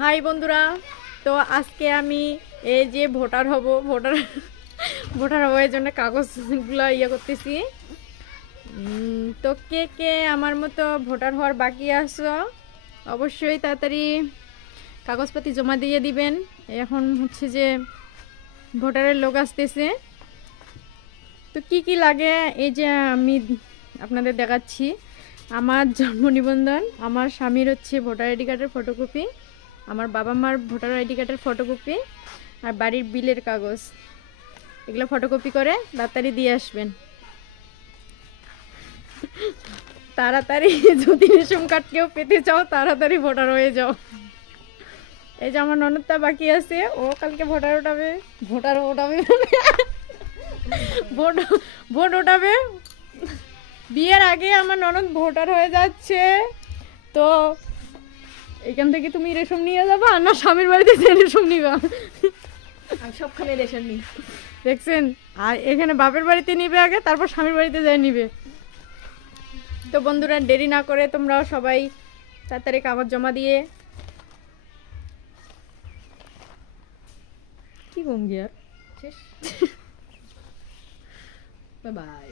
High বন্ধুরা, তো আজকে আমি এই যে ভোটার হব এর জন্য কাগজগুলো করতেছি। তো কে কে আমার মতো ভোটার হওয়ার বাকি আছো অবশ্যই তাড়াতাড়ি কাগজপাতি জমা দিয়ে দিবেন। এখন হচ্ছে যে ভোটারের লোক আসতেছে। তো কি কি লাগে এই যে আমি আপনাদের দেখাচ্ছি। আমার জন্ম নিবন্ধন, আমার স্বামীর হচ্ছে ভোটার আইডি কার্ডের ফটোকপি, আমার বাবা মার ভোটার আইডি কার্ডের ফটোকপি, আর বাড়ির বিলের কাগজ, এগুলো ফটোকপি করে তাড়াতাড়ি দিয়ে আসবেন। তাড়াতাড়ি যদি রেশন কার্ড কেউ পেতে চাও তাড়াতাড়ি ভোটার হয়ে যাও। এই যে আমার ননদটা বাকি আছে, ও কালকে ভোটার ওঠাবে ভোট ভোট ওঠাবে। বিয়ের আগে আমার ননদ ভোটার হয়ে যাচ্ছে। তো এখান থেকে তুমি রেশম নিয়ে যাবা না স্বামীর বাড়িতে যে রেশম নিবা? আমি সবখানে রেশন নিই। দেখছেন, আর এখানে বাপের বাড়িতে নিবে আগে, তারপর স্বামীর বাড়িতে যায় নিবে। তো বন্ধুরা দেরি না করে তোমরাও সবাই তাড়াতাড়ি কাগজ জমা দিয়ে কি কম গিয়ার শেষ। Bye bye.